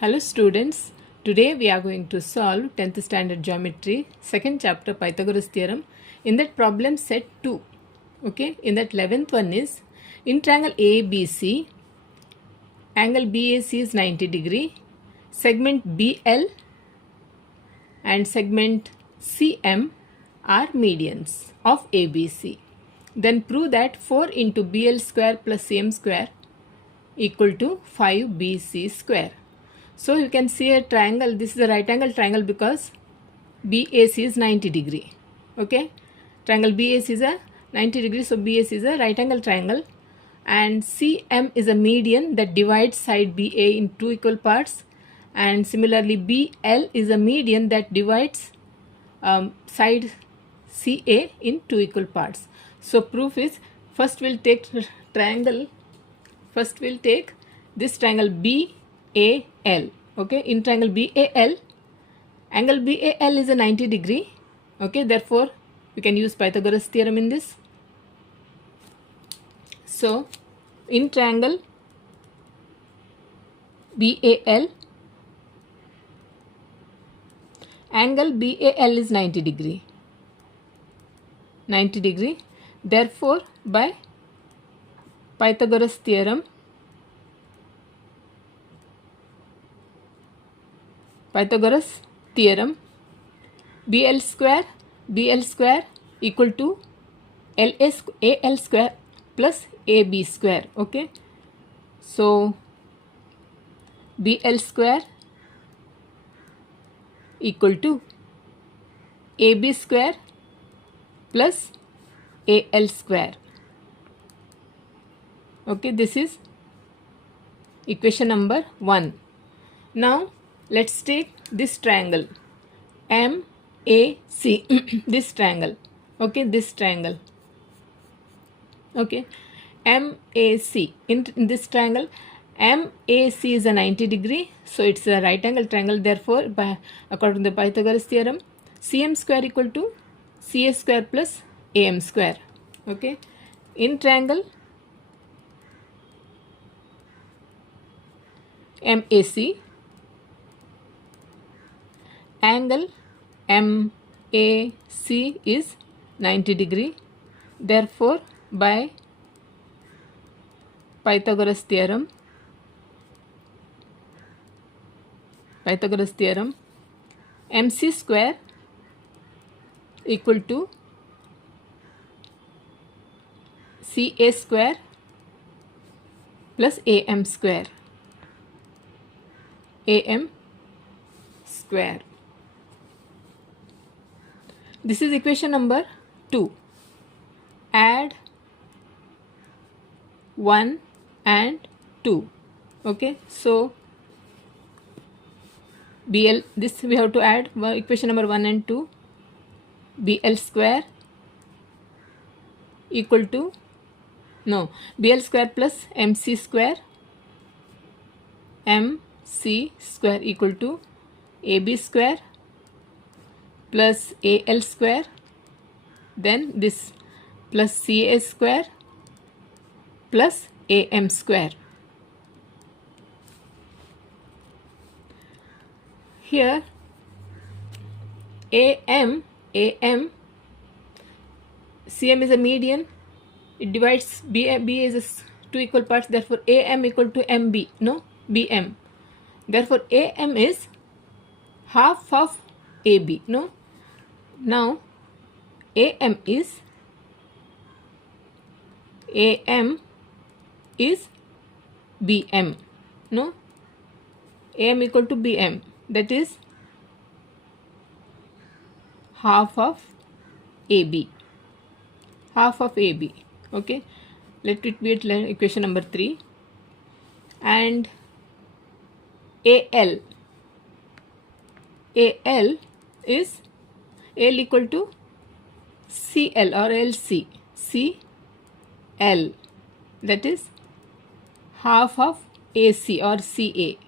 Hello students, today we are going to solve 10th standard geometry, second chapter Pythagoras theorem. In that problem set 2, okay, in that 11th one is, in triangle ABC, angle BAC is 90 degree, segment BL and segment CM are medians of ABC. Then prove that 4 into BL square plus CM square equal to 5BC square. So you can see a triangle. This is a right angle triangle because BAC is 90 degree. Okay, triangle BAC is a 90 degree, so BAC is a right angle triangle, and CM is a median that divides side BA in two equal parts, and similarly BL is a median that divides side CA in two equal parts. So proof is, first we'll take triangle. First we'll take this triangle BAL. Okay, in triangle BAL, angle BAL is a 90 degree. Okay, therefore we can use Pythagoras theorem in this. So in triangle BAL, angle BAL is 90 degree. 90 degree. Therefore by Pythagoras theorem, BL square equal to AL square plus AB square. Okay, so BL square equal to AB square plus AL square. Okay, this is equation number 1. Now let's take this triangle MAC. This triangle. Okay, this triangle. Okay, MAC. In this triangle, MAC is a 90 degree, so it's a right angle triangle. Therefore, according to the Pythagoras theorem, CM square equal to CA square plus AM square. Okay, in triangle MAC, angle MAC is 90 degree. Therefore by Pythagoras theorem, MC square equal to CA square plus AM square. This is equation number 2. Add 1 and 2. Okay, so BL, this we have to add equation number 1 and 2. BL square equal to, no, BL square plus MC square equal to AB square plus AL square, then this plus CA square plus AM square. Here CM is a median, it divides B is two equal parts, therefore AM equal to MB, no, BM. Therefore AM is half of AB, no. Now AM is BM, no. AM equal to BM, that is half of AB. Okay, let it be equation number 3. And AL is L equal to CL or LC. CL, that is half of AC or CA.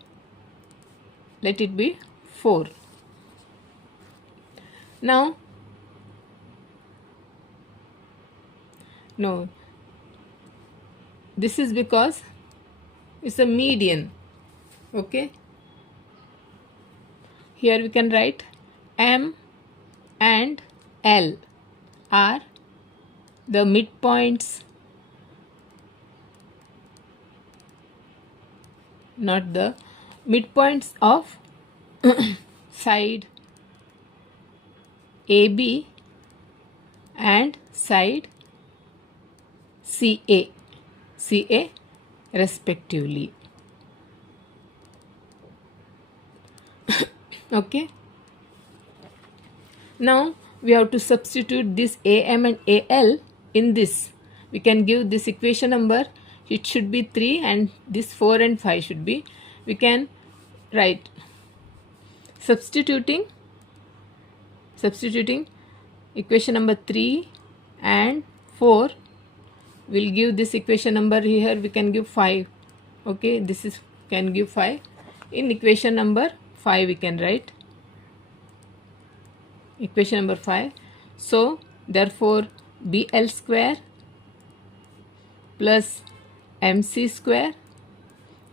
Let it be 4. Now, no, this is because it's a median. Okay, here we can write M and L are the midpoints, not the midpoints of side AB and side CA respectively. Okay. Now we have to substitute this AM and AL in this. We can give this equation number. It should be 3 and this 4 and 5 should be. We can write substituting equation number 3 and 4 will give this equation number. Here we can give 5. Okay, this is can give 5. In equation number 5 we can write equation number 5. So therefore BL square plus MC square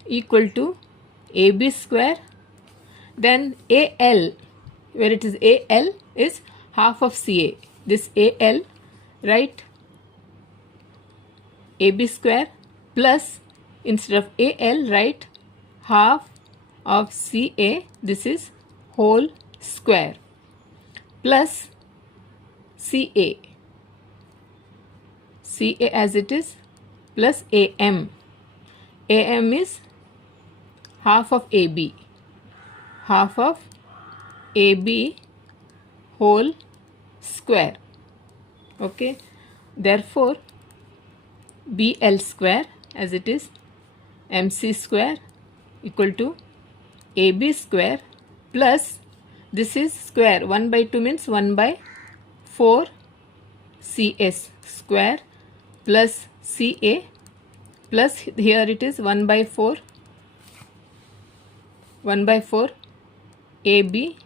equal to AB square. Then AL, where it is AL is half of CA. This AL, write AB square plus, instead of AL write half of CA, this is whole square, plus CA as it is, plus AM is half of AB whole square. Okay, therefore BL square as it is, MC square equal to AB square plus, this is square, 1 by 2 means 1 by 4 CS square plus CA plus, here it is 1 by 4 AB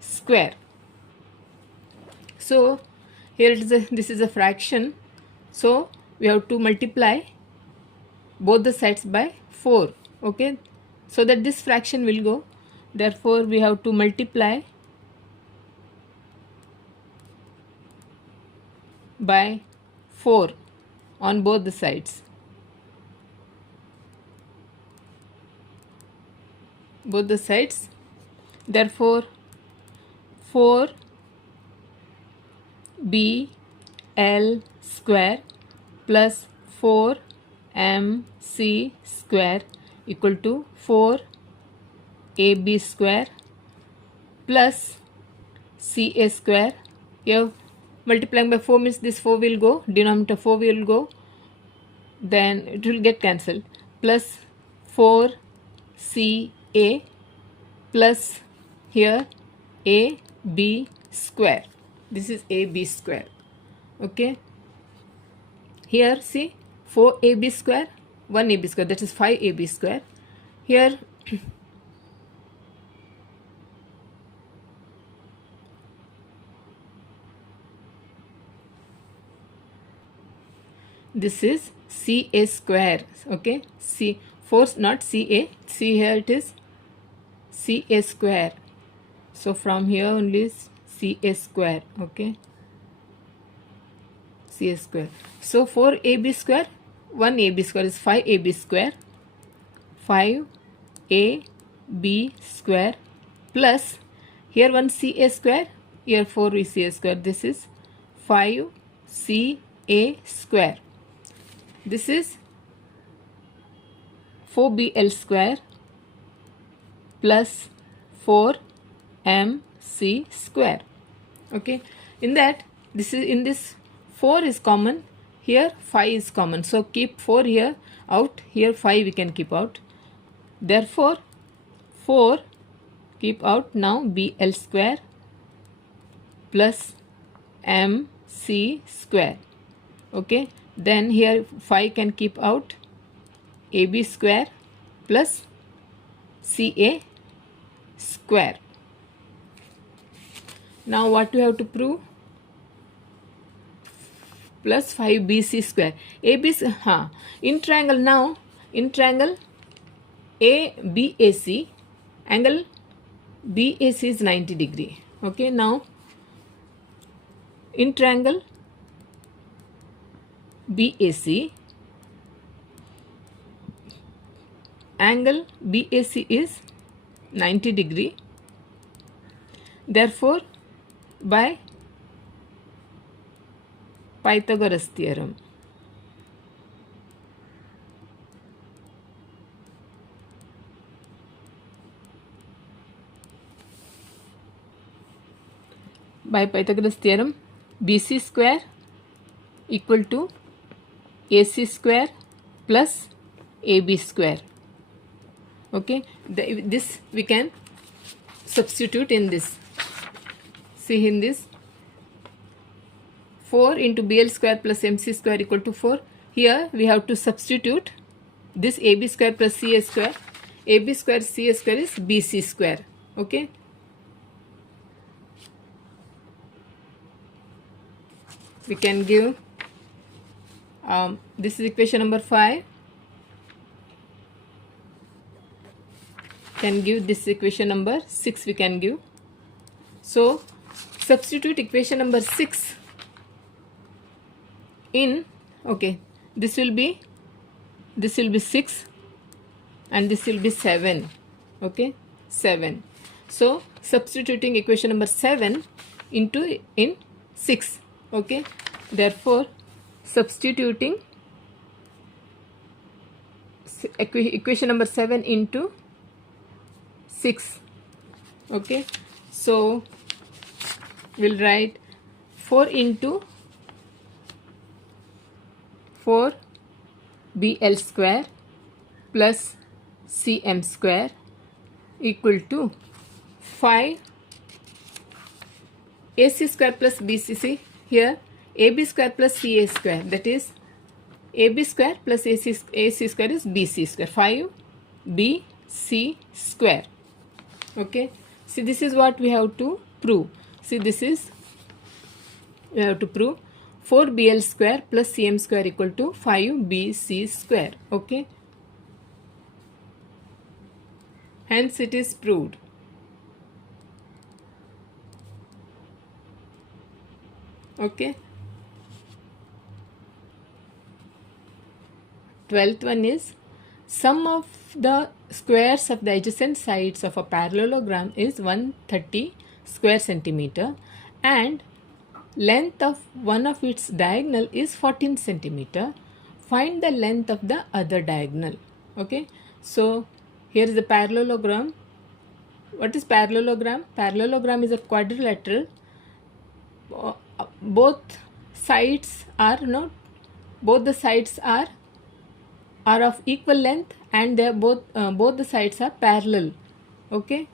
square. So here it is this is a fraction, so we have to multiply both the sides by 4. Okay, so that this fraction will go. Therefore we have to multiply by 4 on both the sides. Therefore 4 BL square plus 4 MC square equal to 4 AB square plus CA square. Here multiplying by 4 means this 4 will go, denominator 4 will go, then it will get cancelled, plus 4 CA plus here AB square. This is AB square. Okay, here see 4 AB square, 1 AB square, that is 5 AB square. Here this is CA square. Okay, C 4 not CA, see here it is CA square. So from here only is CA square. Okay, CA square. So 4 AB square, 1 AB square is 5 AB square, 5 AB square plus here 1 CA square, here 4 is CA square, this is 5 CA square. This is 4 BL square plus 4 MC square. Okay, in that this is, in this 4 is common, here 5 is common, so keep 4 here out, here 5 we can keep out. Therefore 4 keep out. Now BL square plus MC square. Okay, then here 5 can keep out, AB square plus CA square. Now what we have to prove? Plus 5BC square. ABC, in triangle, now in triangle ABAC, angle BAC is 90 degree. Okay, now in triangle BAC, angle BAC is 90 degree. Therefore, by Pythagoras theorem, BC square equal to AC square plus AB square. Okay, this we can substitute in this. See in this, 4 into BL square plus MC square equal to 4. Here we have to substitute this AB square plus CA square. AB square CA square is BC square. Okay. We can give this is equation number 5. Can give this equation number 6 we can give. So substitute equation number 6 in, okay, this will be 6 and this will be 7. Okay, 7. So substituting equation number 7 into in 6. Okay, therefore substituting equation number 7 into 6. Okay, so we'll write 4 into 4 BL square plus CM square equal to 5 AC square plus BCC. Here AB square plus CA square, that is AB square plus AC square is BC square, 5 BC square. Okay, see this is what we have to prove. See this is, we have to prove 4BL square plus CM square equal to 5BC square. Okay, hence it is proved. Okay, 12th one is sum of the squares of the adjacent sides of a parallelogram is 130 square centimeter and length of one of its diagonal is 14 centimeter. Find the length of the other diagonal. Okay, so here is the parallelogram. What is parallelogram? Parallelogram is a quadrilateral. Both sides are both the sides are of equal length and they are both the sides are parallel. Okay,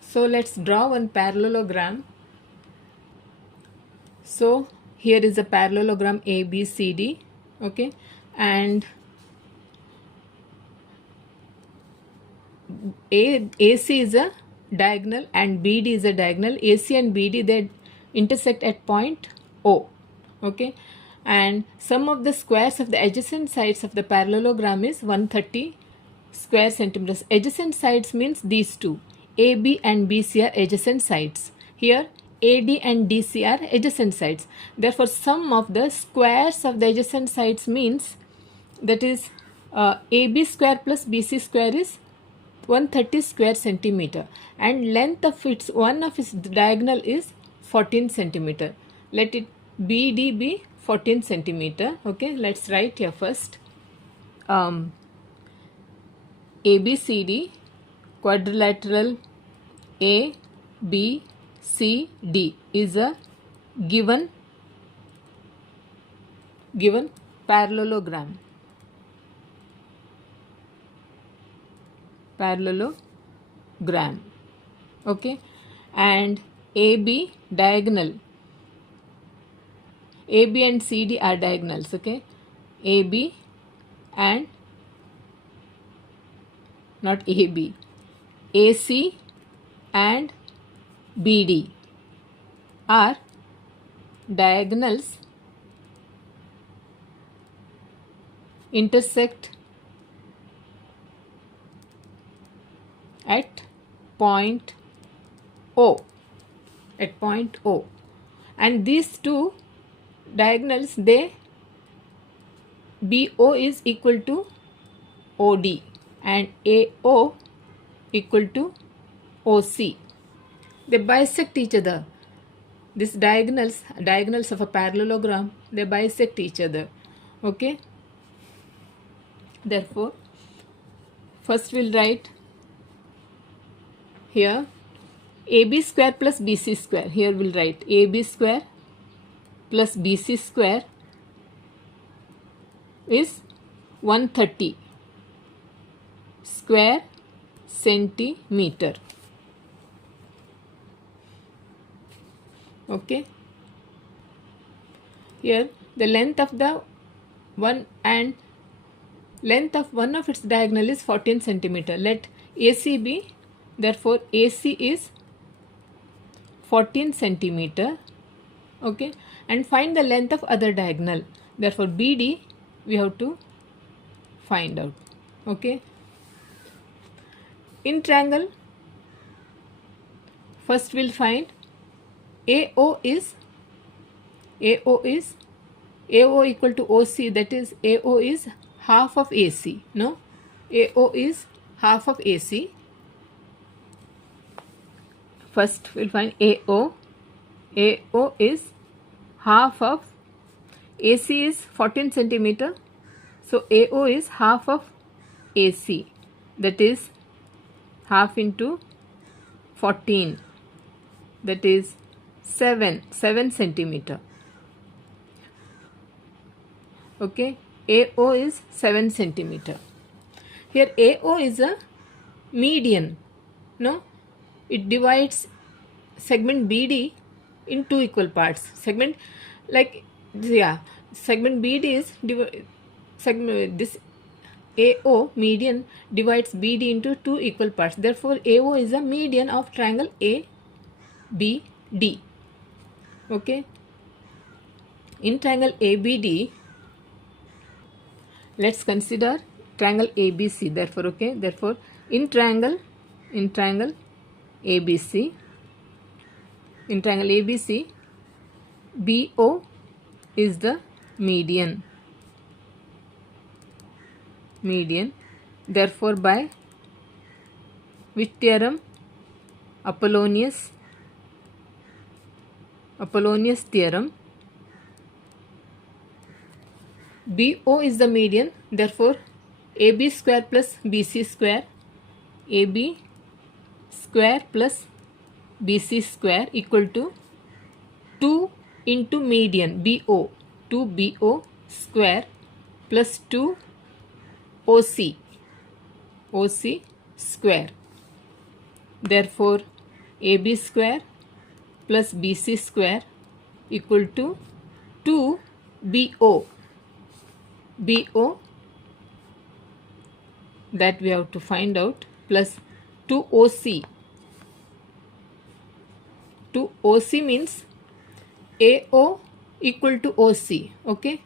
so let's draw one parallelogram. So here is a parallelogram ABCD. Okay, and AC is a diagonal and BD is a diagonal. AC and BD, they intersect at point O. Okay, and sum of the squares of the adjacent sides of the parallelogram is 130 square centimeters. Adjacent sides means these two, AB and BC are adjacent sides. Here AD and DC are adjacent sides. Therefore sum of the squares of the adjacent sides means, that is AB square plus BC square is 130 square centimeter and length of one of its diagonal is 14 centimeter. Let it BD be 14 centimeter. Okay, let's write here first. ABCD quadrilateral ABCD is a given parallelogram. Okay, and AB diagonal, AB and CD are diagonals. Okay, AB and not AB, AC and BD are diagonals, intersect at point O, at point O, and these two diagonals, they BO is equal to OD and AO equal to OC. They bisect each other. These diagonals of a parallelogram, they bisect each other. Okay. Therefore, first we'll write here AB square plus BC square. Here we'll write AB square plus BC square is 130 square centimeter. Okay. Here the length of the one and length of one of its diagonal is 14 centimeter. Let AC be, therefore AC is 14 centimeter. Okay, and find the length of other diagonal. Therefore BD we have to find out. Okay, in triangle, first we'll find AO equal to OC, that is AO is half of AC. No, AO is half of AC. First we'll find AO. AO is half of AC is 14 centimeter. So AO is half of AC, that is half into 14, that is 7 centimeter. Okay, AO is 7 centimeter. Here AO is a median. No, it divides segment BD in two equal parts. Segment segment BD is this AO median divides BD into two equal parts. Therefore AO is a median of triangle ABD. Okay, in triangle ABD, let's consider triangle ABC. Therefore, okay, therefore in triangle ABC, BO is the median. Therefore, by which theorem? Apollonius theorem. BO is the median. Therefore, AB square plus BC square, AB square plus BC square equal to 2 into median BO, 2BO square plus 2 OC square. Therefore AB square plus BC square equal to 2 BO that we have to find out, plus 2 OC. 2 OC means AO equal to OC. Okay,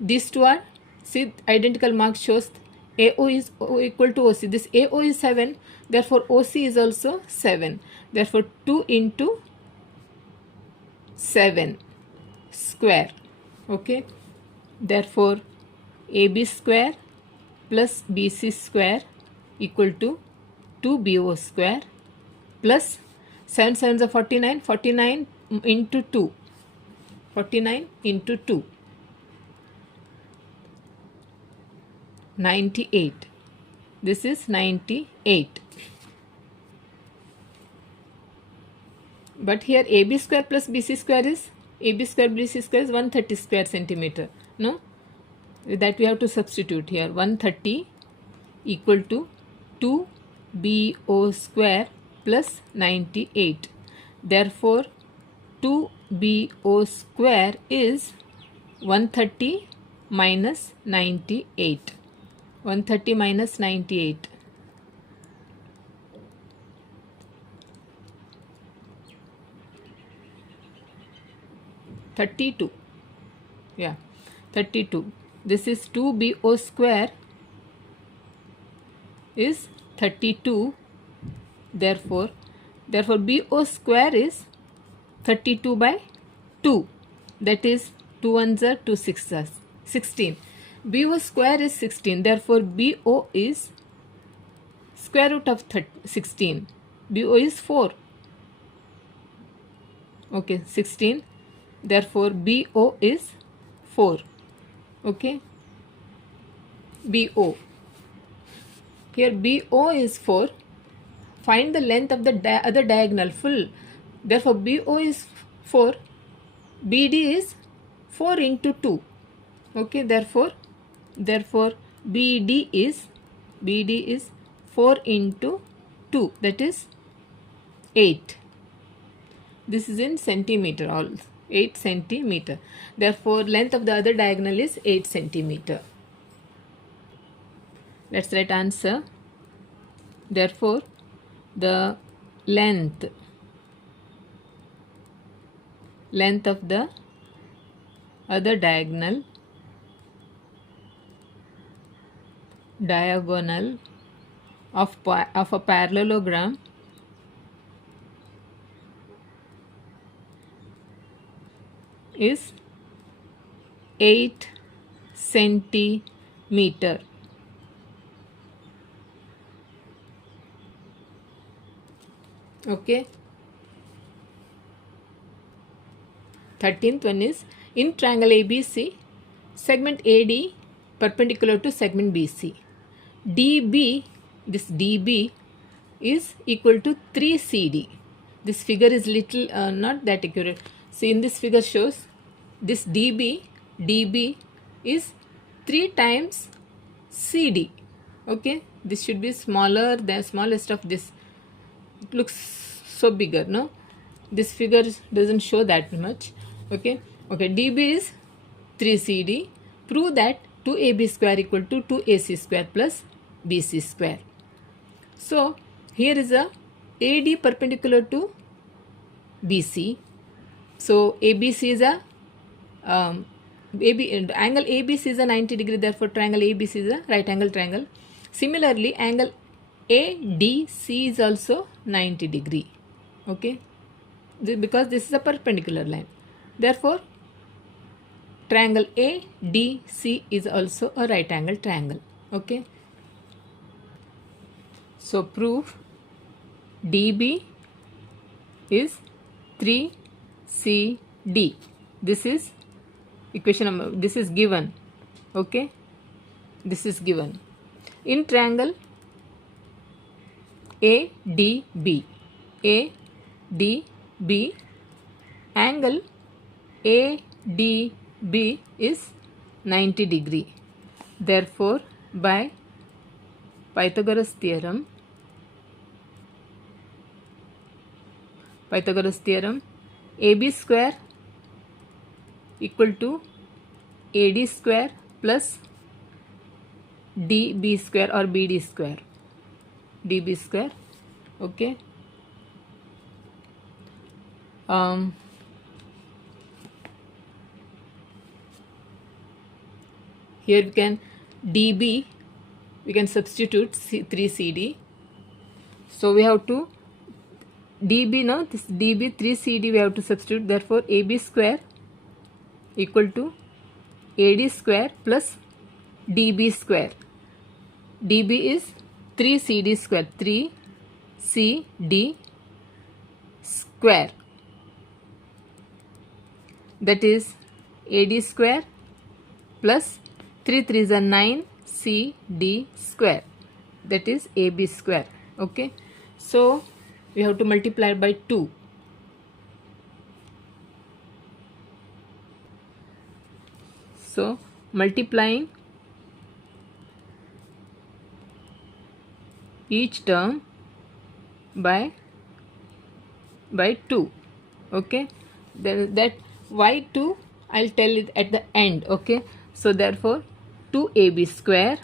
these two are, see, identical mark shows AO is equal to OC. This AO is 7, therefore OC is also 7. Therefore 2 into 7 square. Okay, therefore AB square plus BC square equal to 2BO square plus 7 7s are 49, 49 into 2, 49 into 2, 98. This is 98. But here AB square plus BC square is, AB square BC square is 130 square centimeter. No, that we have to substitute here. 130 equal to 2BO square plus 98. Therefore 2BO square is 130 minus 98. 130 minus 98. 32. Yeah, 32. This is 2BO square is 32 Therefore BO square is 32 by 2. That is 2 ones are 2 sixes 16. BO square is 16. Therefore BO is square root of 16. BO is 4. Okay, 16. Therefore BO is 4. Okay, BO. Here BO is 4. Find the length of the other diagonal full. Therefore BO is 4. BD is 4 into 2. Okay, therefore BD is 4 into 2, that is 8. This is in centimeter, all 8 centimeter. Therefore length of the other diagonal is 8 centimeter. Let's write answer. Therefore the length of the other diagonal of a parallelogram is 8 centimeter. Okay. 13th one is, in triangle ABC, segment AD perpendicular to segment BC. DB, this DB is equal to 3 CD. This figure is little not that accurate. See, in this figure shows this DB is 3 times CD. Okay, this should be smaller than smallest of this. It looks so bigger, no? This figure doesn't show that much. Okay, DB is 3 CD. Prove that 2AB square equal to 2AC square plus BC square. So here is a AD perpendicular to BC. So ABC is a angle ABC is a 90 degree. Therefore triangle ABC is a right angle triangle. Similarly, angle ADC is also 90 degree. Okay, because this is a perpendicular line. Therefore triangle ADC is also a right angle triangle. Okay, so prove DB is 3CD. This is equation number, this is given. Okay, this is given. In triangle ADB, angle ADB is 90 degree. Therefore by Pythagoras theorem, AB square equal to AD square plus DB square or BD square, DB square. Okay, here we can DB, we can substitute 3CD. So we have to DB, no, this DB 3CD we have to substitute. Therefore AB square equal to AD square plus DB square. DB is 3CD square, 3CD square, that is AD square plus 3 3s are 9 CD square, that is AB square. Okay, so we have to multiply by 2. So multiplying each term by 2. Okay, then that why 2 I'll tell it at the end. Okay, so therefore 2AB square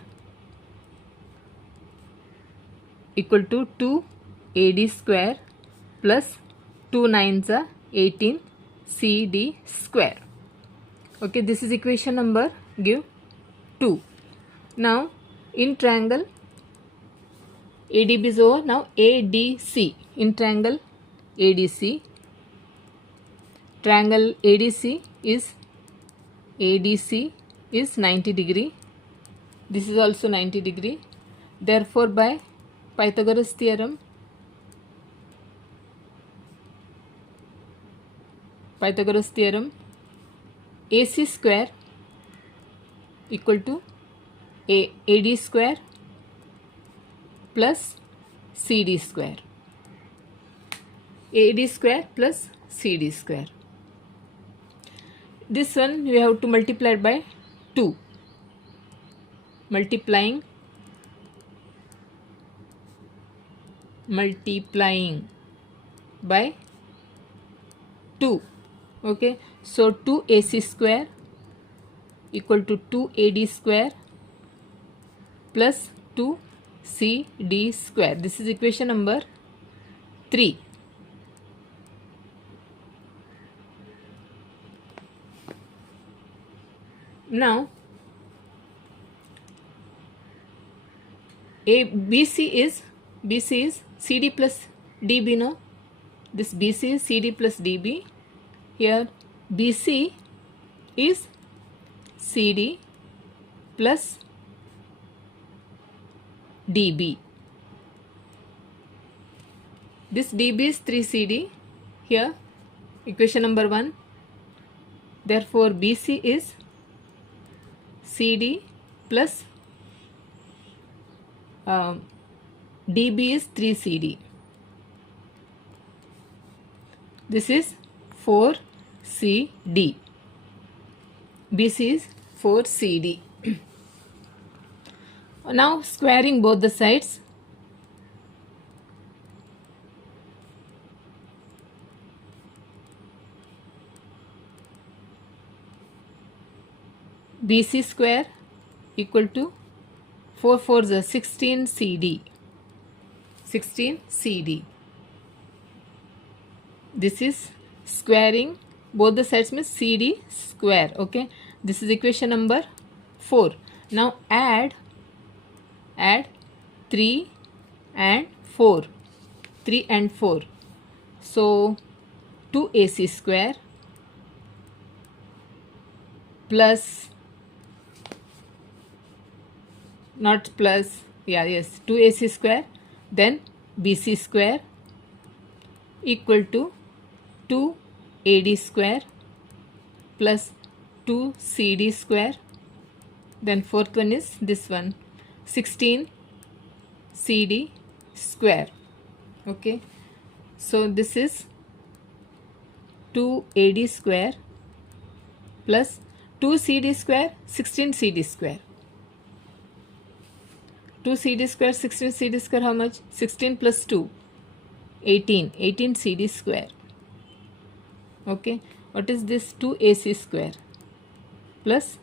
equal to 2AD square plus 2 9s are 18 CD square. Okay, this is equation number, give 2. Now in triangle ADB is over. Now ADC, in triangle ADC, triangle ADC is 90 degree. This is also 90 degree. Therefore, by Pythagoras theorem, AC square equal to AD square plus CD square. AD square plus CD square. This one we have to multiply it by 2. Multiplying by 2. Okay, so 2AC square equal to 2AD square plus 2CD square. This is equation number 3. Now BC is CD plus DB. No, this BC is CD plus DB. Here BC is CD plus DB. This DB is 3CD. Here equation number 1. Therefore BC is CD plus DB is 3CD. This is 4CD. BC is 4CD. Now squaring both the sides. BC square equal to 4 4s are 16 CD. 16 CD. This is squaring both the sides means CD square. Okay, this is equation number 4. Now add 3 and 4. 3 and 4. So 2AC square plus, not plus, yeah, yes, 2AC square, then BC square equal to 2AD square plus 2CD square. Then fourth one is this one, 16 CD square. Okay, so this is 2AD square plus 2CD square, 16 CD square. 2 CD square, 16 CD square, how much? 16 plus 2, 18. 18 CD square. Okay, what is this? 2AC square plus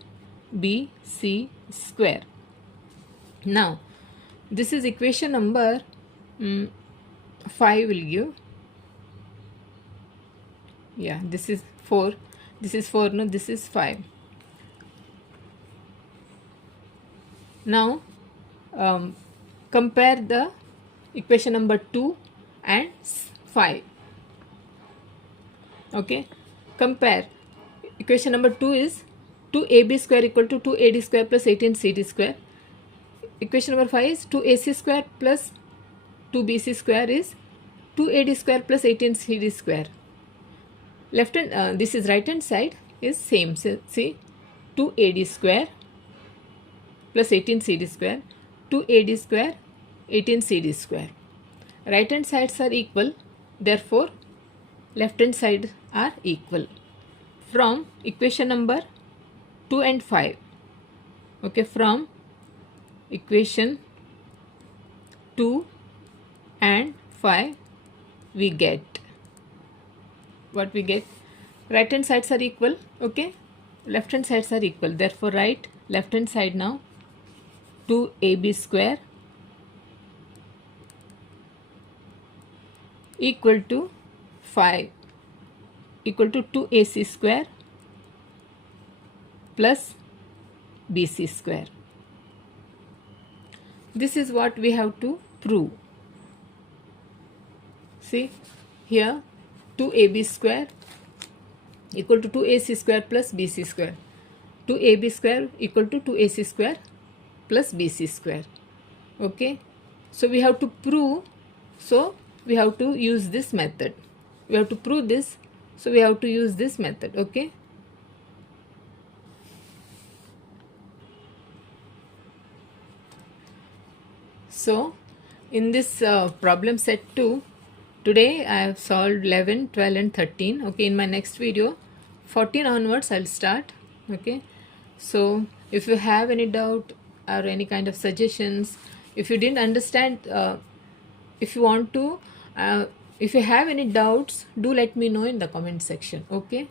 BC square. Now, this is equation number 5 will give. Yeah, this is 4. This is 4, no, this is 5. Now, compare the equation number 2 and 5. Okay, compare. Equation number 2 is 2AB square equal to 2AD square plus 18CD square. Equation number 5 is 2AC square plus 2BC square is 2AD square plus 18CD square. Left hand, this is right hand side is same. So, see, 2AD square plus 18CD square, 2AD square, 18CD square. Right hand sides are equal, therefore left hand side are equal. From equation number 2 and 5. Okay, from equation 2 and 5 we get what we get. Right hand sides are equal. Okay, left hand sides are equal, therefore write left hand side now 2AB square equal to 5 equal to 2AC square plus BC square. This is what we have to prove. See here, 2ab square equal to 2ac square plus bc square. 2ab square equal to 2ac square plus bc square. Okay, so we have to prove, so we have to use this method. We have to prove this, so we have to use this method. Okay, so in this problem set 2, today I have solved 11, 12 and 13. Okay, in my next video 14 onwards I'll start. Okay, so if you have any doubt or any kind of suggestions, if you didn't understand, if you want to, if you have any doubts, do let me know in the comment section. Okay,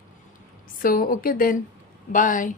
so okay then, bye.